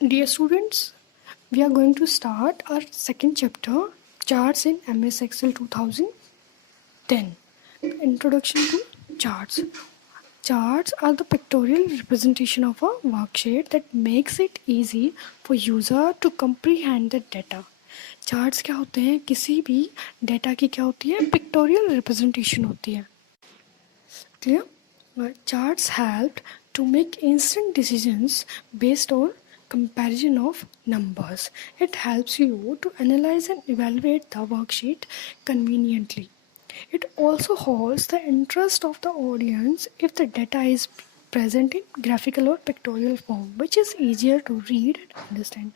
Dear students, we are going to start our second chapter, Charts in MS Excel 2010. Introduction to charts. Charts are the pictorial representation of a worksheet that makes it easy for user to comprehend the data. Charts क्या होते हैं? किसी भी data की क्या होती है? Pictorial representation होती है. Clear? Charts helped to make instant decisions based on comparison of numbers. It helps you to analyze and evaluate the worksheet conveniently. It also holds the interest of the audience if the data is present in graphical or pictorial form, which is easier to read and understand.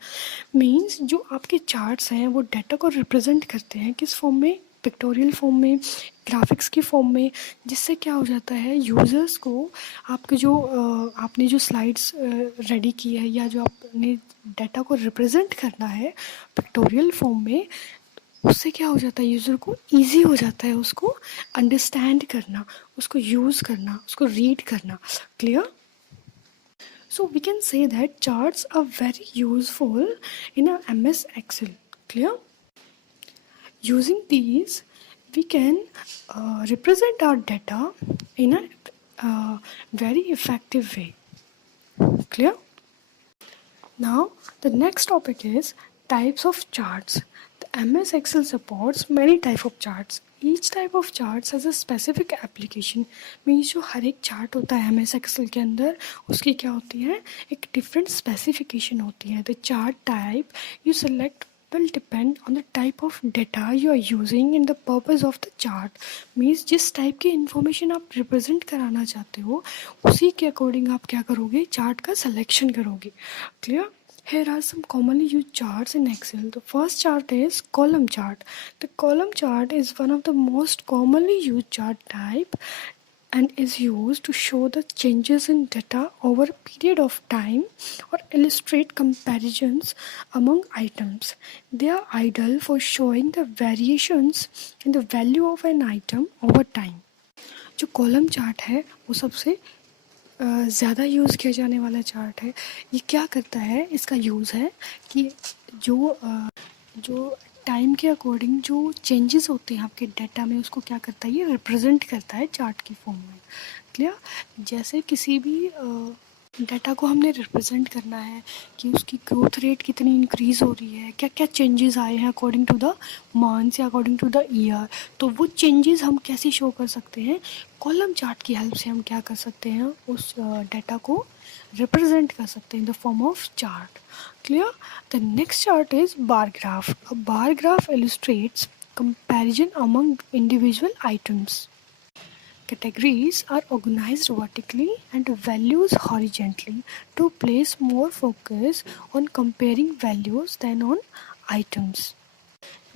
Means जो आपके charts हैं वो data को represent करते हैं किस form में? Pictorial form में, ग्राफिक्स की फॉर्म में, जिससे क्या हो जाता है यूज़र्स को आपके जो आपने जो स्लाइड्स रेडी की है या जो आपने डाटा को रिप्रेजेंट करना है पिक्टोरियल फॉर्म में, उससे क्या हो जाता है यूज़र को इजी हो जाता है उसको अंडरस्टैंड करना, उसको यूज़ करना, उसको रीड करना. Clear? So we can say that charts are very useful in a MS Excel. Clear? Using these, we can represent our data in a very effective way. Clear? Now, the next topic is types of charts. The MS Excel supports many types of charts. Each type of charts has a specific application. Means जो हर एक chart होता है MS Excel के अंदर उसकी क्या होती है? एक different specification होती है. The chart type you select will depend on the type of data you are using in the purpose of the chart. Means जिस टाइप की इंफॉर्मेशन आप रिप्रेजेंट कराना चाहते हो उसी के अकॉर्डिंग आप क्या करोगे? चार्ट का सिलेक्शन करोगे. Clear? Here are some commonly used charts in Excel. The first chart is column chart. The column chart is one of the most commonly used chart type and is used to show the changes in data over a period of time or illustrate comparisons among items. They are ideal for showing the variations in the value of an item over time. जो column chart है वो सबसे ज़्यादा use किया जाने वाला chart है. ये क्या करता है? इसका यूज़ है कि जो टाइम के अकॉर्डिंग जो चेंजेस होते हैं आपके डाटा में उसको क्या करता है? ये रिप्रेजेंट करता है चार्ट की फॉर्म में. क्लियर? जैसे किसी भी डाटा को हमने रिप्रेजेंट करना है कि उसकी ग्रोथ रेट कितनी इंक्रीज़ हो रही है, क्या क्या चेंजेस आए हैं अकॉर्डिंग टू द मंथ्स या अकॉर्डिंग टू द ईयर, तो वो चेंजेस हम कैसे शो कर सकते हैं? कॉलम चार्ट की हेल्प से हम क्या कर सकते हैं? उस डाटा को रिप्रेजेंट कर सकते हैं in the form of chart. Clear? The next chart is bar graph. A bar graph illustrates comparison among individual items. Categories are organized vertically and values horizontally to place more focus on comparing values than on items.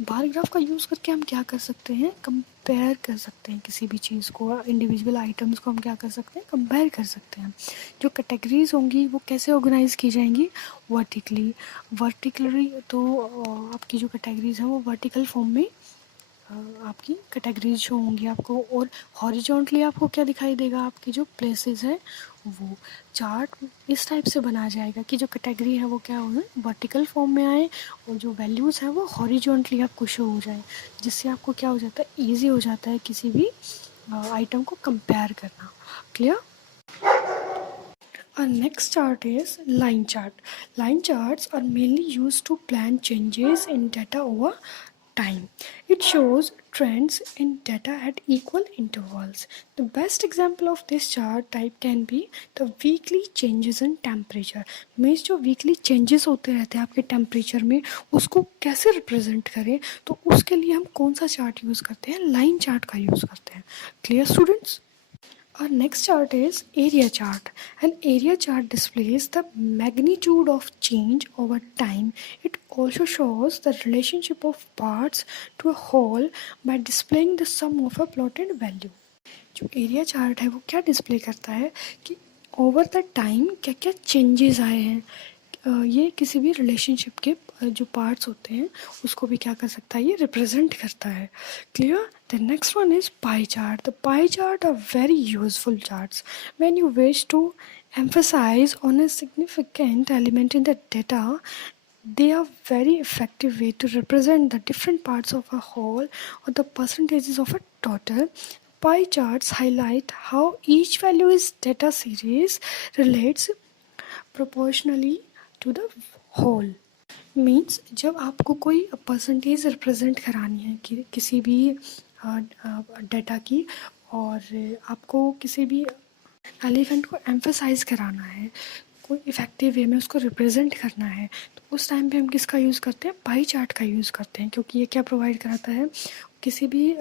Bar graph का use करके हम क्या कर सकते हैं? Compare कर सकते हैं किसी भी चीज़ को, इंडिविजुअल आइटम्स को हम क्या कर सकते हैं? कंपेयर कर सकते हैं. जो कैटेगरीज होंगी वो कैसे ऑर्गेनाइज की जाएंगी? वर्टिकली. तो आपकी जो कैटेगरीज हैं वो वर्टिकल फॉर्म में आपकी कैटेगरीज जो होंगी आपको, और हॉरिजॉन्टली आपको क्या दिखाई देगा? आपकी जो प्लेसेस है वो. चार्ट इस टाइप से बनाया जाएगा कि जो कैटेगरी है वो क्या हो वर्टिकल फॉर्म में आए और जो वैल्यूज़ हैं वो हॉरिजॉन्टली आपको शो हो जाए, जिससे आपको क्या हो जाता है? ईजी हो जाता है किसी भी आइटम को कंपेयर करना. Clear? Our next chart is line chart. Line charts are mainly used to plan changes in data over time. It shows trends in data at equal intervals. The best example of this chart type can be the weekly changes in temperature. Means जो weekly changes होते रहते हैं आपके temperature में उसको कैसे represent करें, तो उसके लिए हम कौन सा chart use करते हैं? line chart का use करते हैं. Clear students? Our next chart is area chart. An area chart displays the magnitude of change over time. It also shows the relationship of parts to a whole by displaying the sum of a plotted value. जो area chart है वो क्या display करता है कि over the time क्या क्या changes आए हैं. ये किसी भी रिलेशनशिप के जो पार्ट्स होते हैं उसको भी क्या कर सकता है? ये रिप्रेजेंट करता है. Clear? The next one is pie chart. The pie chart are very useful charts when you wish to emphasize on a significant element in the data, they are very effective way to represent the different parts of a whole or the percentages of a total. Pie charts highlight how each value is data series relates proportionally to the whole. Means जब आपको कोई percentage represent करानी है कि किसी भी data की, और आपको किसी भी एलिफेंट को एम्फेसाइज कराना है, कोई इफ़ेक्टिव वे में उसको रिप्रेजेंट करना है, तो उस टाइम पे हम किसका यूज़ करते हैं? पाई चार्ट का यूज़ करते हैं, क्योंकि ये क्या प्रोवाइड कराता है? किसी भी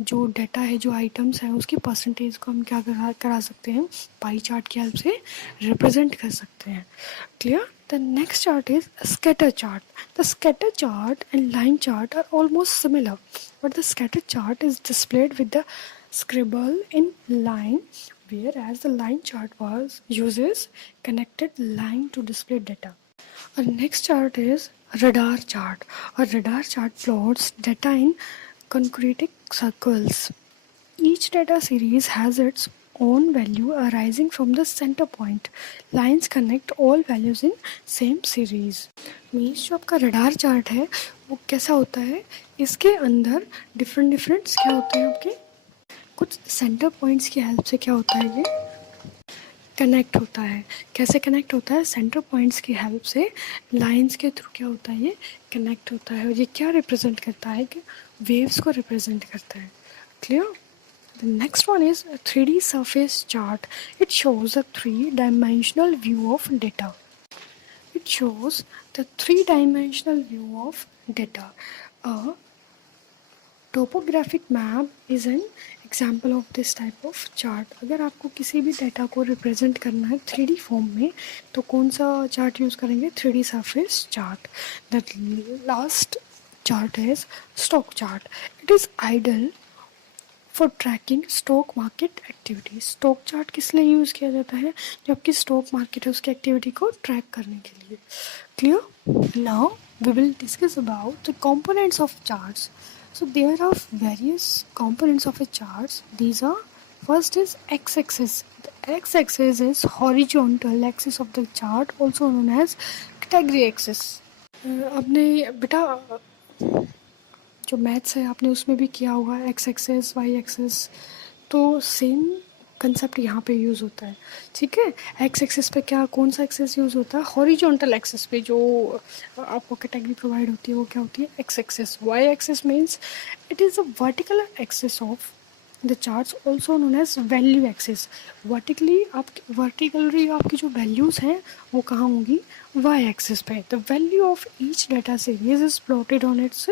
जो डाटा है, जो आइटम्स हैं, उसकी परसेंटेज को हम क्या करा सकते हैं? पाई चार्ट की हेल्प से रिप्रेजेंट कर सकते हैं. Clear? The next chart is a scatter chart. The scatter chart and line chart are almost similar, but the scatter chart is displayed with the scribble in line, whereas the line chart uses connected line to display data. Our next chart is radar chart. A radar chart plots data in concentric circles. Each data series has its own value arising from the center point. Lines connect all values in same series. Means जो आपका radar chart है वो कैसा होता है? इसके अंदर different क्या होते हैं आपके? कुछ सेंटर पॉइंट्स की हेल्प से क्या होता है? ये कनेक्ट होता है. कैसे कनेक्ट होता है? सेंटर पॉइंट्स की हेल्प से लाइंस के थ्रू क्या होता है? ये कनेक्ट होता है. और ये क्या रिप्रेजेंट करता है? कि वेव्स को रिप्रेजेंट करता है. Clear? The next one is a 3D surface chart. It shows a three-dimensional view of data. It shows the three-dimensional view of data. A topographic map is an example of this type of chart. अगर आपको किसी भी data को represent करना है 3D form में, तो कौन सा चार्ट यूज़ करेंगे? 3D surface chart. The last chart is stock chart. It is ideal for tracking stock market activity. Stock chart किस लिए यूज़ किया जाता है? जो आपकी स्टॉक मार्केट है उसकी एक्टिविटी को ट्रैक करने के लिए. Clear? Now we will discuss about the components of charts. So there are various components of a charts. These are, first is X axis. The X axis is horizontal axis of the chart, also known as category axis. आपने बेटा जो maths है आपने उसमें भी किया होगा, x axis Y access, तो सेम कंसेप्ट यहाँ पे यूज़ होता है. ठीक है? एक्स एक्सेस पे क्या, कौन सा एक्सेस यूज़ होता है? हॉरिजॉन्टल एक्सेस पे जो आपको कैटेगरी प्रोवाइड होती है वो क्या होती है? X axis. Y axis means it is a vertical axis of the charts, also known as value axis. Vertically आपकी जो वैल्यूज़ हैं वो कहाँ होंगी? वाई एक्सेस पे. The value of each data series is plotted on its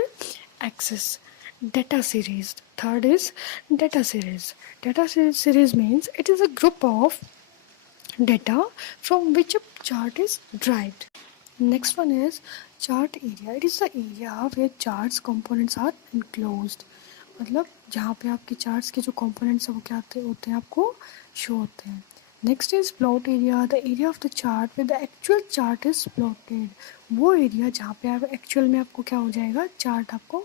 axis. Data series. Third is data series. Data series means it is a group of data from which a chart is derived. Next one is chart area. It is the area where charts components are enclosed. मतलब जहाँ पे आपके charts के जो components हैं वो क्या होते हैं आपको शो होते हैं. Next is plot area. The area of the chart with the actual chart is plotted. वो एरिया जहाँ पे आप एक्चुअल में आपको क्या हो जाएगा? चार्ट आपको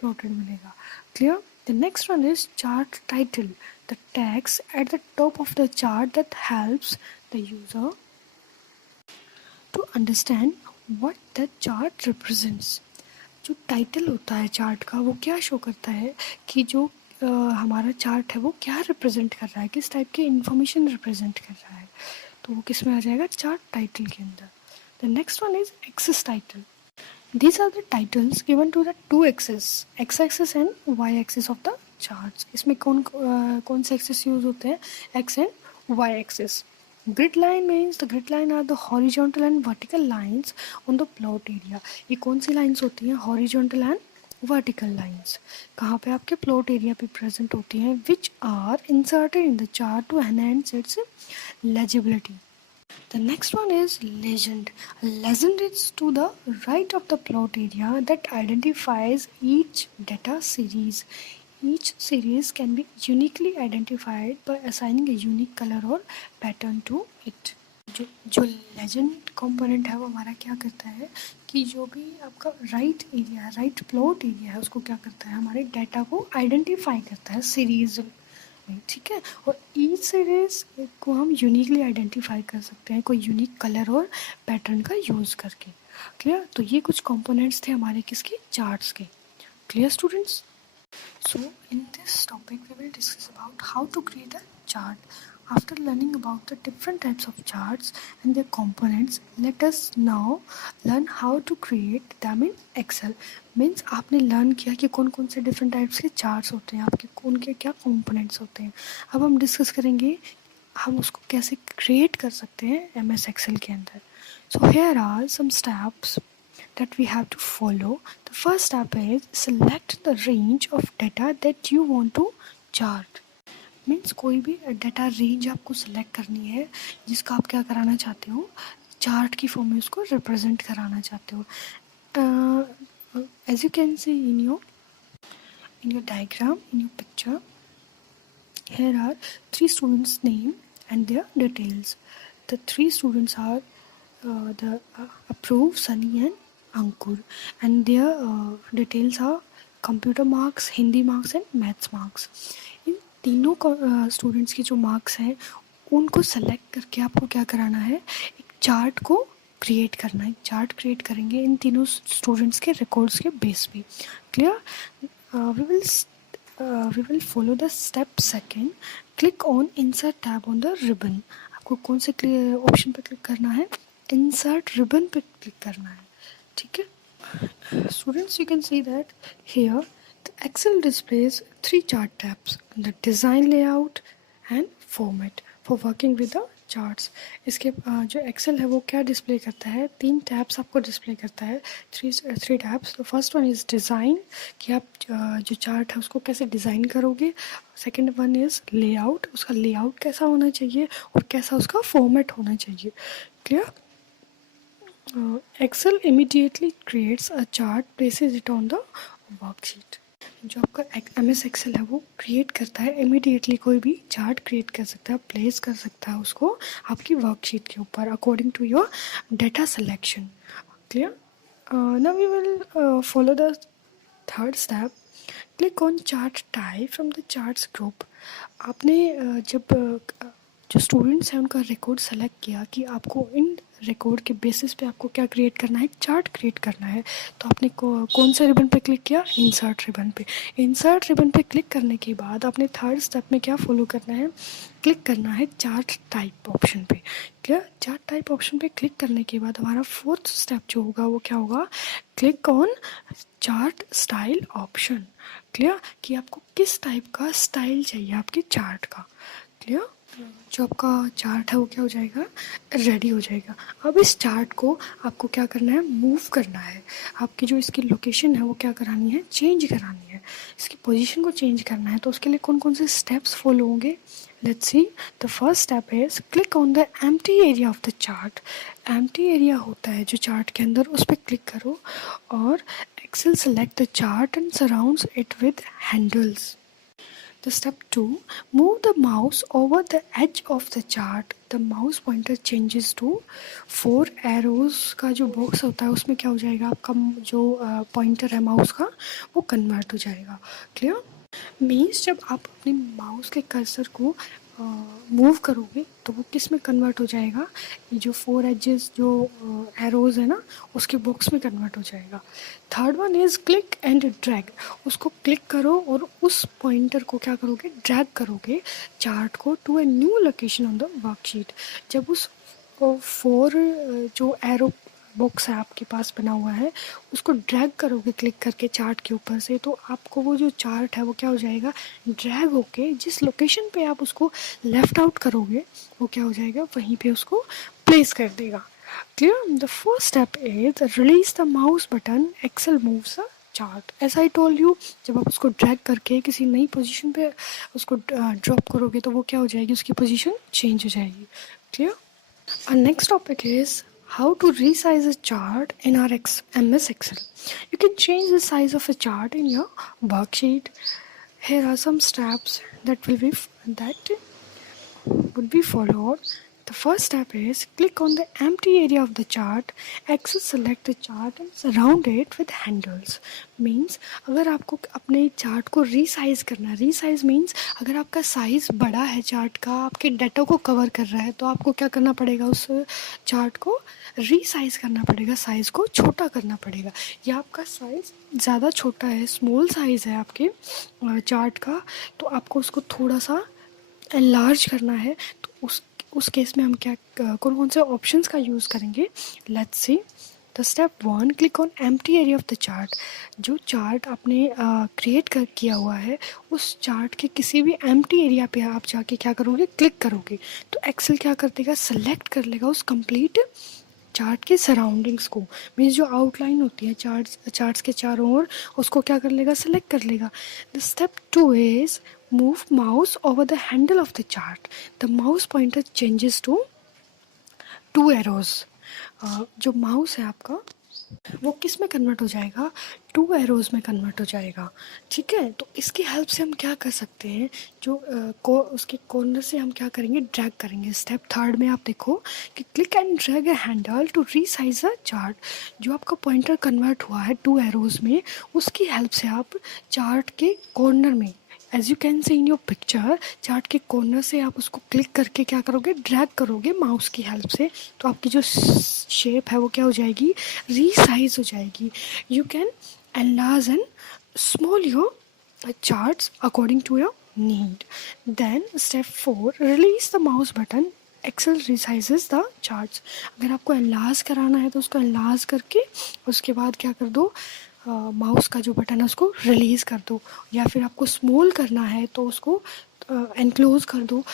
प्लॉटेड मिलेगा. Clear? The next one is chart title. The text at the top of the chart that helps the user to understand what the chart represents. जो टाइटल होता है चार्ट का वो क्या शो करता है कि जो हमारा चार्ट है वो क्या रिप्रेजेंट कर रहा है, किस टाइप की इंफॉर्मेशन रिप्रेजेंट कर रहा है, तो वो किस में आ जाएगा? चार्ट टाइटल के अंदर. The next one is axis title. These are the titles given to the two axis, X axis and Y axis of the charts. इसमें कौन से एक्सिस यूज होते हैं? X and Y axis. Grid line means the grid line are the horizontal and vertical lines on the plot area. ये कौन सी lines होती हैं? horizontal and vertical lines. कहाँ पे आपके plot area पे present होती हैं? which are inserted in the chart to enhance its legibility. The next one is legend. A legend is to the right of the plot area that identifies each data series. Each series can be uniquely identified by assigning a unique color or pattern to it. जो legend component है वो हमारा क्या करता है कि जो भी आपका right area, right plot area है उसको क्या करता है? हमारे डाटा को आइडेंटिफाई करता है सीरीज में, ठीक है। और ईच सीरीज को हम यूनिकली आइडेंटिफाई कर सकते हैं कोई यूनिक कलर और पैटर्न का यूज़ करके। क्लियर? तो ये कुछ कंपोनेंट्स थे हमारे किसके, चार्ट्स के। Clear students? So, in this topic, we will discuss about how to create a chart. After learning about the different types of charts and their components, let us now learn how to create them in Excel. Means आपने learn किया कि कौन कौन से different types के charts होते हैं, आपके कौन के क्या components होते हैं। अब हम discuss करेंगे हम उसको कैसे create कर सकते हैं MS Excel के अंदर। So here are some steps that we have to follow. The first step is select the range of data that you want to chart. Means कोई भी डाटा रेंज आपको सेलेक्ट करनी है जिसका आप क्या कराना चाहते हो, चार्ट की फॉर्म में उसको रिप्रेजेंट कराना चाहते हो। As you can see in your diagram, in your picture, here are 3 students name and their details. The 3 students are the Approve, Sunny and Ankur, and their details are computer marks, Hindi marks and maths marks. इन तीनों students की जो marks हैं उनको select करके आपको क्या कराना है, एक चार्ट को क्रिएट करना है। चार्ट क्रिएट करेंगे इन तीनों स्टूडेंट्स के रिकॉर्ड्स के बेस पे। Clear? we will follow the step second. Click on insert tab on the ribbon. आपको कौन से ऑप्शन पे क्लिक करना है, insert ribbon पे क्लिक करना है, ठीक है। Students, you can see that here the Excel displays 3 chart tabs: the design, layout and format for working with the charts. इसके जो एक्सेल है वो क्या डिस्प्ले करता है, 3 टैब्स आपको डिस्प्ले करता है, थ्री टैब्स। तो फर्स्ट वन इज़ डिज़ाइन, कि आप जो चार्ट है उसको कैसे डिज़ाइन करोगे। सेकंड वन इज़ लेआउट, उसका लेआउट कैसा होना चाहिए और कैसा उसका फॉर्मेट होना चाहिए। Clear? Excel immediately creates a chart, places it on the worksheet. जो आपका MS एक्सेल है वो क्रिएट करता है इमीडिएटली, कोई भी चार्ट क्रिएट कर सकता है, प्लेस कर सकता है उसको आपकी वर्कशीट के ऊपर according to your data selection. Clear? Now we will follow the third step. Click on chart type from the charts group. आपने जब जो स्टूडेंट्स हैं उनका रिकॉर्ड सेलेक्ट किया कि आपको इन रिकॉर्ड के बेसिस पे आपको क्या क्रिएट करना है, चार्ट क्रिएट करना है, तो आपने कौन से रिबन पे क्लिक किया, इंसर्ट रिबन पे। इंसर्ट रिबन पे क्लिक करने के बाद आपने थर्ड स्टेप में क्या फॉलो करना है, क्लिक करना है चार्ट टाइप ऑप्शन पे। क्या? चार्ट टाइप ऑप्शन पे क्लिक करने के बाद हमारा फोर्थ स्टेप जो होगा वो क्या होगा, click on chart style option. Clear? कि आपको किस टाइप का स्टाइल चाहिए आपके चार्ट का। क्लियर? जो आपका चार्ट है वो क्या हो जाएगा, रेडी हो जाएगा। अब इस चार्ट को आपको क्या करना है, मूव करना है। आपकी जो इसकी लोकेशन है वो क्या करानी है, चेंज करानी है, इसकी पोजीशन को चेंज करना है। तो उसके लिए कौन कौन से स्टेप्स फॉलो होंगे, let's see. The first step is click on the empty area of the chart. Empty area होता है जो चार्ट के अंदर, उस पर क्लिक करो और Excel select the chart and surrounds it with handles. The step 2, move the mouse over the edge of the chart. The mouse pointer changes to 4 arrows का जो बॉक्स होता है उसमें क्या हो जाएगा, आपका जो पॉइंटर है माउस का वो कन्वर्ट हो जाएगा। क्लियर? मीन्स जब आप अपने माउस के कर्सर को मूव करोगे तो वो किस में कन्वर्ट हो जाएगा, ये जो 4 एजेस जो एरोज है ना उसके बॉक्स में कन्वर्ट हो जाएगा। Third one is click and drag. उसको क्लिक करो और उस पॉइंटर को क्या करोगे, ड्रैग करोगे चार्ट को to a new location on the worksheet. जब उस 4 जो एरो बॉक्स है आपके पास बना हुआ है उसको ड्रैग करोगे क्लिक करके चार्ट के ऊपर से, तो आपको वो जो चार्ट है वो क्या हो जाएगा, ड्रैग होके जिस लोकेशन पे आप उसको लेफ्ट आउट करोगे वो क्या हो जाएगा, वहीं पे उसको प्लेस कर देगा। Clear? The first step is release the mouse button, Excel moves the chart. As I told you, जब आप उसको ड्रैग करके किसी नई पोजीशन पे उसको ड्रॉप करोगे तो वो क्या हो जाएगी, उसकी पोजीशन चेंज हो जाएगी। Clear? Our next topic is how to resize a chart in our MS Excel. You can change the size of a chart in your worksheet. Here are some steps that would be followed. The first step is click on the empty area of the chart. Excel select the chart and surround it with handles. Means अगर आपको अपने chart को resize करना है, resize means अगर आपका size बड़ा है चार्ट का, आपके डाटा को कवर कर रहा है, तो आपको क्या करना पड़ेगा, उस चार्ट को रीसाइज करना पड़ेगा, साइज़ को छोटा करना पड़ेगा। या आपका साइज़ ज़्यादा छोटा है, स्मॉल साइज़ है आपके चार्ट का, तो आपको उसको थोड़ा सा एनलार्ज करना है। तो उस केस में हम क्या कौन कौन से ऑप्शंस का यूज़ करेंगे, let's see. The step 1, click on empty area of the chart. जो चार्ट आपने क्रिएट किया हुआ है, उस चार्ट के किसी भी एम्प्टी एरिया पे आप जाके क्या करोगे, क्लिक करोगे, तो एक्सेल क्या कर देगा, सेलेक्ट कर लेगा उस कंप्लीट चार्ट के सराउंडिंग्स को। मीन्स जो आउटलाइन होती है चार्ट्स के चारों ओर, उसको क्या कर लेगा, सेलेक्ट कर लेगा। The step 2 is move mouse over the handle of the chart. The mouse pointer changes to 2 arrows. जो माउस है आपका वो किस में कन्वर्ट हो जाएगा, 2 एरोज में कन्वर्ट हो जाएगा। ठीक है, तो इसकी हेल्प से हम क्या कर सकते हैं, जो उसके कॉर्नर से हम क्या करेंगे, ड्रैग करेंगे। स्टेप 3 में आप देखो कि click and drag a handle to resize a chart. जो आपका पॉइंटर कन्वर्ट हुआ है 2 एरोज में, उसकी हेल्प से आप चार्ट के कॉर्नर में, as you can see in your picture, chart के कॉर्नर से आप उसको क्लिक करके क्या करोगे, ड्रैग करोगे माउस की हेल्प से, तो आपकी जो शेप है वो क्या हो जाएगी, रीसाइज हो जाएगी। You can enlarge and small your charts according to your need. Then step 4, release the mouse button. Excel resizes the charts. अगर आपको enlarge कराना है तो उसको enlarge करके उसके बाद क्या कर दो, माउस का जो बटन है उसको रिलीज़ कर दो। या फिर आपको स्मॉल करना है तो उसको एनक्लोज कर दो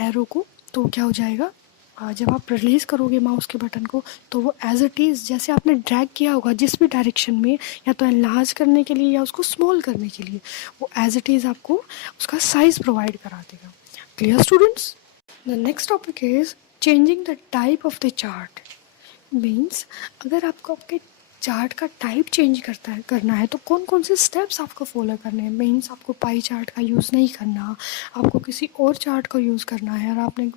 एरो को, तो क्या हो जाएगा, जब आप रिलीज़ करोगे माउस के बटन को, तो वो एज इट इज़ जैसे आपने ड्रैग किया होगा जिस भी डायरेक्शन में, या तो एनलार्ज करने के लिए या उसको स्मॉल करने के लिए, वो एज इट इज़ आपको उसका साइज़ प्रोवाइड करा देगा। Clear students? The next topic is changing the type of the chart. Means अगर आपको आपके चार्ट का टाइप चेंज करना है तो कौन कौन से स्टेप्स आपको फॉलो करने हैं। मीन्स आपको पाई चार्ट का यूज़ नहीं करना, आपको किसी और चार्ट का यूज़ करना है, और आपने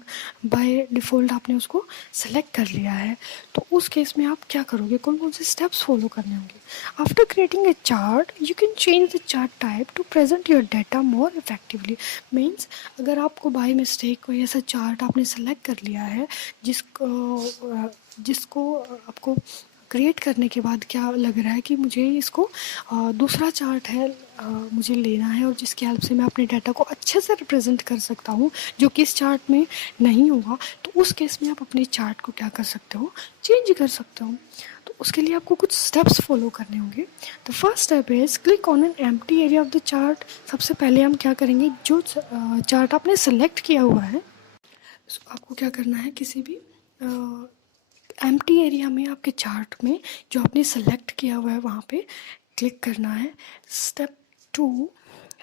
बाय डिफ़ॉल्ट आपने उसको सेलेक्ट कर लिया है, तो उस केस में आप क्या करोगे, कौन कौन से स्टेप्स फॉलो करने होंगे। After creating a chart you can change the chart type two present your data more effectively. Means अगर आपको बाय मिस्टेक कोई ऐसा चार्ट आपने सेलेक्ट कर लिया है जिसको आपको क्रिएट करने के बाद क्या लग रहा है कि मुझे इसको दूसरा चार्ट है मुझे लेना है, और जिसकी हेल्प से मैं अपने डाटा को अच्छे से रिप्रेजेंट कर सकता हूँ, जो कि इस चार्ट में नहीं होगा, तो उस केस में आप अपने चार्ट को क्या कर सकते हो, चेंज कर सकते हो। तो उसके लिए आपको कुछ स्टेप्स फॉलो करने होंगे। The first step is click on an empty area of the chart. सबसे पहले हम क्या करेंगे, जो चार्ट आपने सेलेक्ट किया हुआ है, आपको क्या करना है, किसी भी एम्प्टी एरिया में आपके चार्ट में जो आपने सेलेक्ट किया हुआ है वहाँ पे क्लिक करना है। Step 2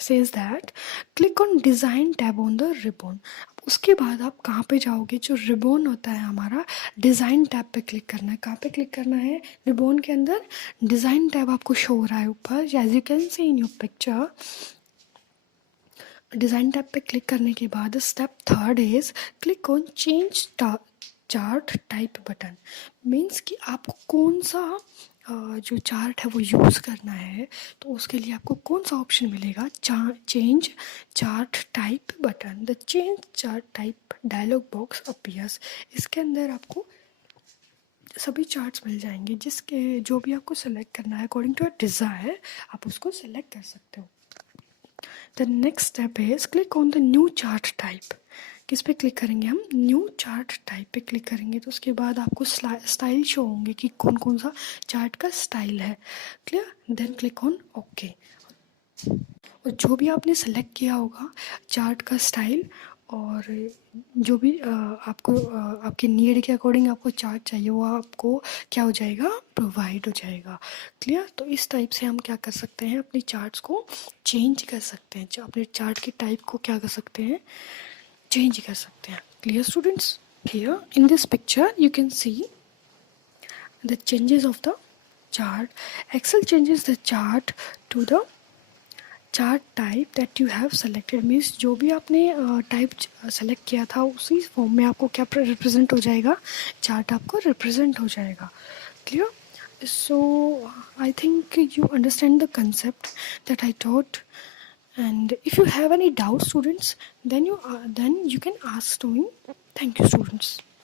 says that click on design tab on the ribbon. उसके बाद आप कहाँ पे जाओगे, जो रिबन होता है हमारा, डिज़ाइन टैब पे क्लिक करना है। कहाँ पे क्लिक करना है, रिबन के अंदर डिज़ाइन टैब आपको शो हो रहा है ऊपर, as you can see in your picture. Design tab पे क्लिक करने के बाद step 3 is click on change chart type button. Means कि आपको कौन सा जो चार्ट है वो यूज़ करना है, तो उसके लिए आपको कौन सा ऑप्शन मिलेगा, change chart type button. The change chart type dialog box appears. इसके अंदर आपको सभी चार्ट्स मिल जाएंगे, जिसके जो भी आपको सेलेक्ट करना है अकॉर्डिंग टू योर डिज़ायर, आप उसको सेलेक्ट कर सकते हो। The next step is click on the new chart type. किस पे क्लिक करेंगे हम, न्यू चार्ट टाइप पे क्लिक करेंगे, तो उसके बाद आपको स्टाइल शो होंगे कि कौन कौन सा चार्ट का स्टाइल है। Clear? Then click on okay. और जो भी आपने सेलेक्ट किया होगा चार्ट का स्टाइल, और जो भी आपको आपके नीड के अकॉर्डिंग आपको चार्ट चाहिए, वो आपको क्या हो जाएगा, प्रोवाइड हो जाएगा। क्लियर? तो इस टाइप से हम क्या कर सकते हैं, अपने चार्ट्स को चेंज कर सकते हैं, अपने चार्ट के टाइप को क्या कर सकते हैं, चेंज कर सकते हैं। Clear students? Here in this picture you can see the changes of the chart. Excel changes the chart to the chart type that you have selected means जो भी आपने टाइप सेलेक्ट किया था उसी फॉर्म में आपको क्या रिप्रेजेंट हो जाएगा, चार्ट आपको रिप्रेजेंट हो जाएगा. Clear? So I think you understand the concept that I taught. And if you have any doubts, students, then you can ask to me. Thank you, students.